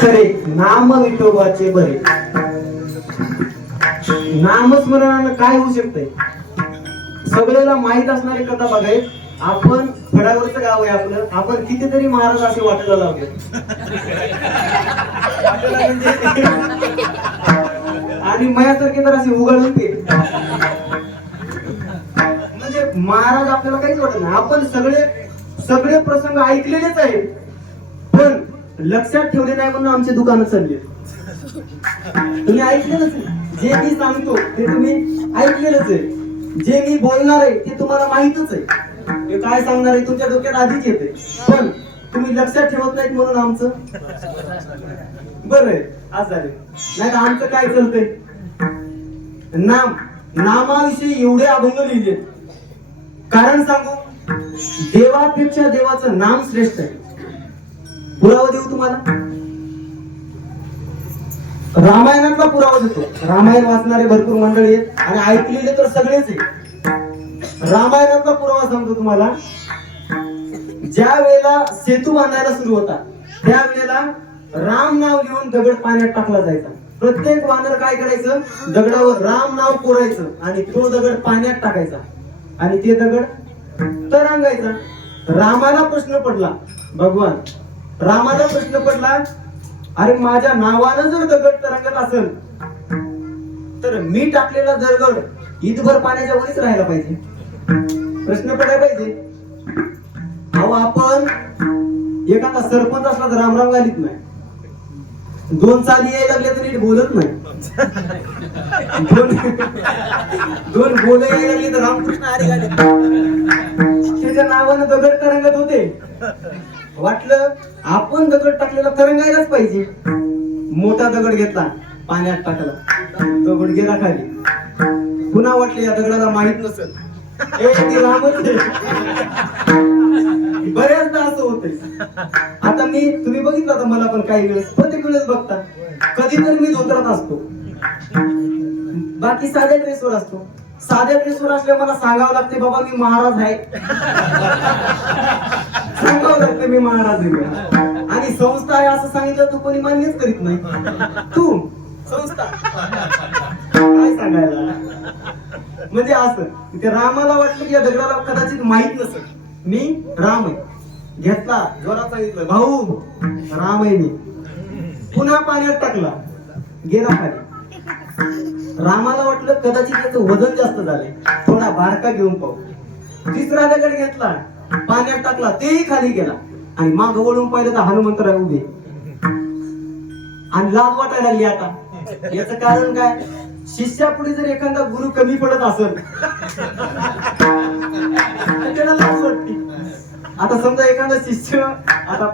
खरे नाम विठोबाचे बरे. नामस्मरणानं काय होऊ शकतंय? सगळ्याला माहित असणारी कथा बघाय. आपण फडावरचं गाव आहे आपलं. आपण कितीतरी महाराज असे वाटायला लावले. आणि मयासारखे तर असे उघडून ते म्हणजे महाराज आपल्याला काहीच वाटत नाही. आपण सगळे प्रसंग ऐकलेलेच आहेत, पण लक्षात ठेवले नाही म्हणून आमचे दुकानं चालले. तुम्ही ऐकलेलंच आहे. जे मी सांगतो ते तुम्ही ऐकलेलंच आहे. जे मी बोलणार आहे ते तुम्हाला माहितच आहे. मी काय सांगणार आहे तुमच्या डोक्यात आधीच येते, पण तुम्ही लक्षात ठेवत नाहीत म्हणून आमचं बरं आहे. आज झाले नाही तर आमचं काय चालतंय? नामाविषयी एवढे अभंग लिहिले. कारण सांगू, देवापेक्षा देवाचं नाम श्रेष्ठ आहे. पुरावा देऊ तुम्हाला. रामायणातला पुरावा देतो. रामायण वाचणारे भरपूर मंडळी आहेत आणि ऐकलेले तर सगळेच आहे. रामायणातला पुरावा सांगतो तुम्हाला. ज्या वेळेला सेतू बांधायला सुरू होता त्यावेळेला राम नाव लिहून दगड पाण्यात टाकला जायचा. प्रत्येक वानर काय करायचं? दगडावर राम नाव कोरायचं आणि तो दगड पाण्यात टाकायचा आणि ते दगड तरंगायचा. रामाला प्रश्न पडला, भगवान रामाला प्रश्न पडला, अरे माझ्या नावानं जर दगड तरंगत असेल तर मी टाकलेला दगड इथभर पाण्याच्या वरच राहायला पाहिजे. प्रश्न पडायला पाहिजे. अहो आपण एखादा सरपंच असला तर रामराम घालीत नाही. दोन चाली यायला लागले तर नीट बोलत नाही. दोन बोल यायला लागले तर रामकृष्ण हरी घालीत. त्याच्या नावानं दगड तरंगत होते. वाटलं आपण दगड टाकलेला तरंगायलाच पाहिजे. मोठा दगड घेतला, पाण्यात टाकला, दगड गेला खाली. पुन्हा वाटलं या दगडाला माहित नसेल बऱ्याचदा असं होतंय. आता तुम्ही बघितलं आता मला पण काही वेळेस प्रत्येक वेळेस बघता. कधी तर मी धोत्रात असतो, बाकी साध्या ड्रेसवर असतो. साध्या ड्रेसवर असल्यावर मला सांगावं लागते बाबा मी महाराज आहे. सांगावं लागतं मी महाराज आहे. आणि संस्था आहे असं सांगितलं तर कोणी मान्यच करीत नाही. तू संस्था काय सांगायला? म्हणजे असं ते रामाला वाटलं की या दगडाला कदाचित माहित नसेल मी राम आहे. घेतला जोरात सांगितलं भाऊ राम आहे मी. पुन्हा पाण्यात टाकला, गेला खाली. रामाला वाटलं कदाचित त्याचं वजन जास्त झालंय, थोडा बारका घेऊन पाहू. तिसरा दगड घेतला, पाण्यात टाकला, तेही खाली गेला. आणि माग वळून पाहिलं तर हनुमंतराय उभे. आणि लाज वाटायला लागली आता. याचं कारण काय? शिष्यापुढे जर एखादा गुरु कमी पडत असेल त्याला लाज वाटते. आता समजा एखादा शिष्य, आता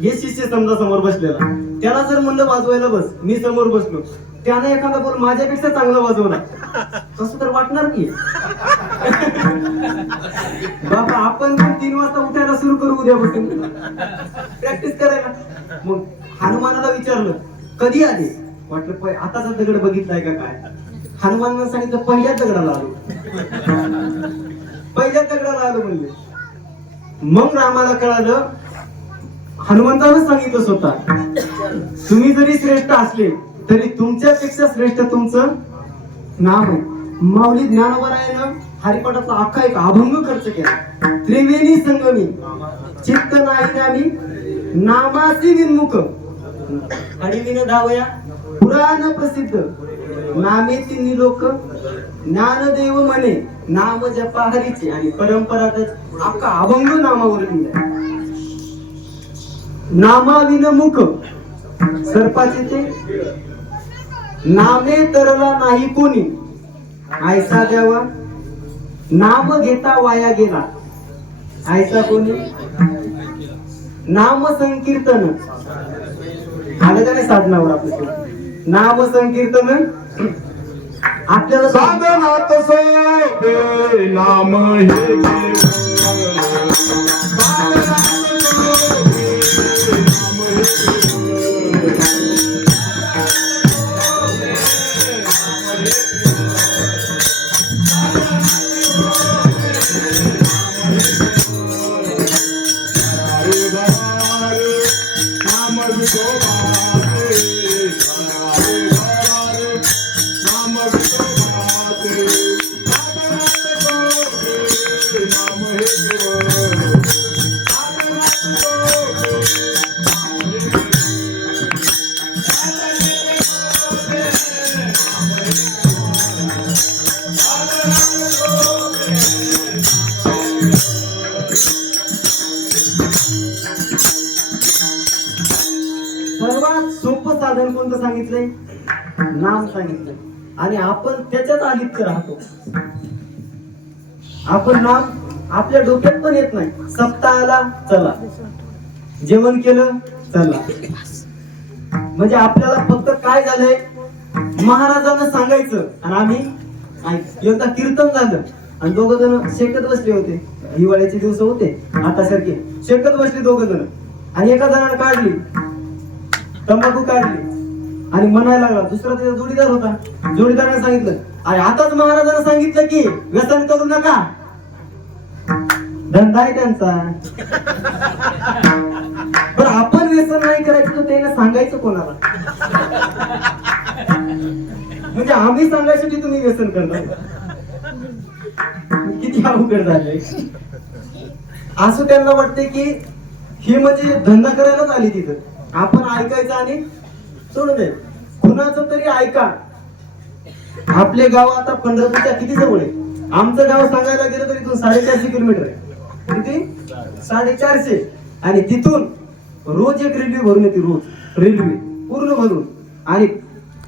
हे शिष्य समजा समोर बसलेला, त्याला जर म्हणलं वाजवायला बस, मी समोर बसलो, त्याने एखादा बोल माझ्यापेक्षा चांगला वाजवला, तसं तर वाटणार की बाबा आपण 3 वाजता उठायला सुरू करू उद्यापासून प्रॅक्टिस करायला. मग हनुमानाला विचारलं कधी आले? वाटलं आताचा दगड बघितलाय का काय? हनुमानानं सांगितलं पहिल्याच दगडाला आलो. पहिल्याच दगडाला आलो म्हणले. मग रामाला कळालं, हनुमंतानं सांगितलं स्वतः, तुम्ही जरी श्रेष्ठ असले तरी तुमच्यापेक्षा श्रेष्ठ तुमचं नाम आहे. माऊली ज्ञानोबरायानं हरिपाठाचा अख्खा एक अभंग खर्च केला. त्रिवेणी संगमी चित्त नाही आम्ही नामासी विन्मुख हरिविन धावया पुराण प्रसिद्ध नामे तिन्ही लोक ज्ञानदेव म्हणे नाम जपा हरीचे. आणि परंपरा अख्खा अभंग नामावर लिहिलाय. नामाविन मुख सर्पाचे ते नामे तरला नाही कोणी ऐसा द्यावा नाम घेता वाया गेला ऐसा कोणी. नाम संकीर्तन आलं का नाही साधनावर आपलं? नाम संकीर्तन आपल्याला साधनात सोपे नाम हे नाम सर्वात सोपं साधन कोणतं सांगितलंय? नाम सांगितलंय. आणि आपण त्याच्यात आलिप्त राहतो. आपण नाम आपल्या डोक्यात पण येत नाही. सप्ताहाला चला, जेवण केलं चला. म्हणजे आपल्याला फक्त काय झालंय, महाराजांना सांगायचं आणि आम्ही एकदा कीर्तन झालं आणि दोघ जण शेकत बसले होते. हिवाळ्याचे दिवस होते आता सारखे. शेकत बसले दोघ जण आणि एका जणाने काढली तंबाखू काढली आणि म्हणायला लागला. दुसरा त्याचा जोडीदार होता. जोडीदाराने सांगितलं, अरे आताच महाराजांना सांगितलं की व्यसन करू नका, धंदा आहे त्यांचा. पण आपण व्यसन नाही करायचं तर त्यांना सांगायचं कोणाला? म्हणजे आम्ही सांगायसाठी तुम्ही व्यसन करता. किती अवघड झाले. असं त्यांना वाटते की हे म्हणजे धंदा करायलाच आली तिथं. आपण ऐकायचं आणि सोडून दे. कुणाचं तरी ऐका. आपले गाव आता पंढरपूरच्या किती जवळ आहे? आमचं गाव सांगायला गेलं तर इथून 450 किलोमीटर आहे. किती? 450. आणि तिथून रोज एक रेल्वे भरून येते. रोज रेल्वे पूर्ण भरून. आणि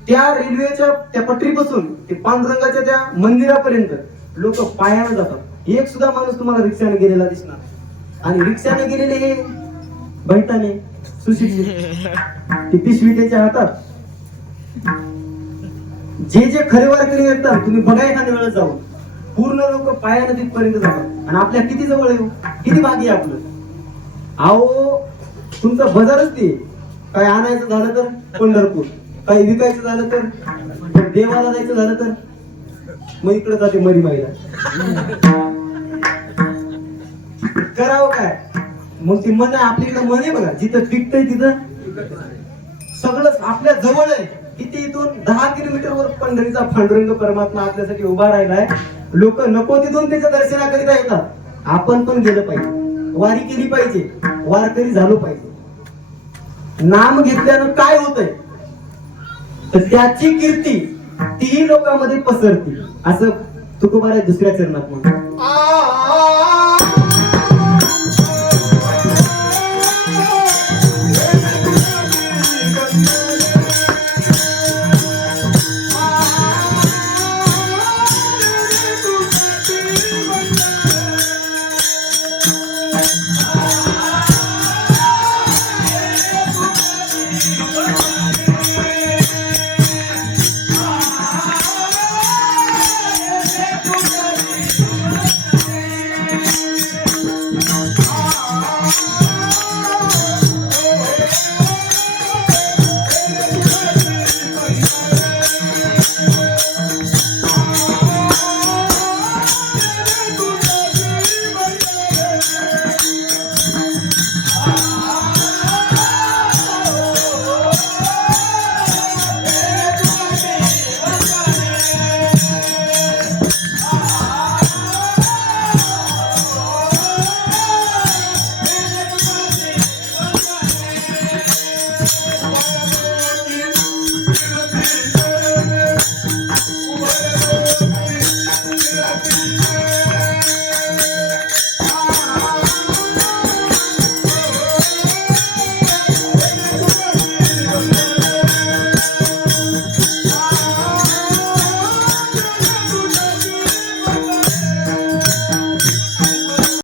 त्या रेल्वेच्या त्या पटरीपासून ते पांडुरंगाच्या त्या मंदिरापर्यंत लोक पायाने जातात. एक सुद्धा माणूस तुम्हाला रिक्षाने गेलेला दिसणार. आणि रिक्षाने गेलेले हे बैठाने सुशिक्षित, ती पिशवी त्याच्या हातात. जे खरे वारकरी येतात तुम्ही बघा एखाद्या वेळेस जाऊन, पूर्ण लोक पायाने तिथपर्यंत जातात. आणि आपल्या किती जवळ येऊ, किती भागी आहे आपलं. अहो तुमचं बाजारच ते. काय आणायचं झालं तर पंढरपूर, काही विकायचं झालं तर, देवाला जायचं झालं तर मग इकडे जाते मरी माईला. करावं काय मग? ती मन आपल्याकडे मन आहे बघा, जिथं पिकतंय तिथं सगळं आपल्या जवळ आहे. किती इथून 10 किलोमीटरवर पंढरीचा पांडुरंग परमात्मा आपल्यासाठी उभा राहिलाय. लोक नको तिथून त्याच्या दर्शनाकरिता येतात. आपण पण गेलं पाहिजे, वारी केली पाहिजे, वारकरी झालो पाहिजे. नाम घेतल्यानं काय होतंय तर त्याची कीर्ती तीही लोकांमध्ये पसरती. असं तुकोबाराय दुसऱ्या चरणात म्हणतो.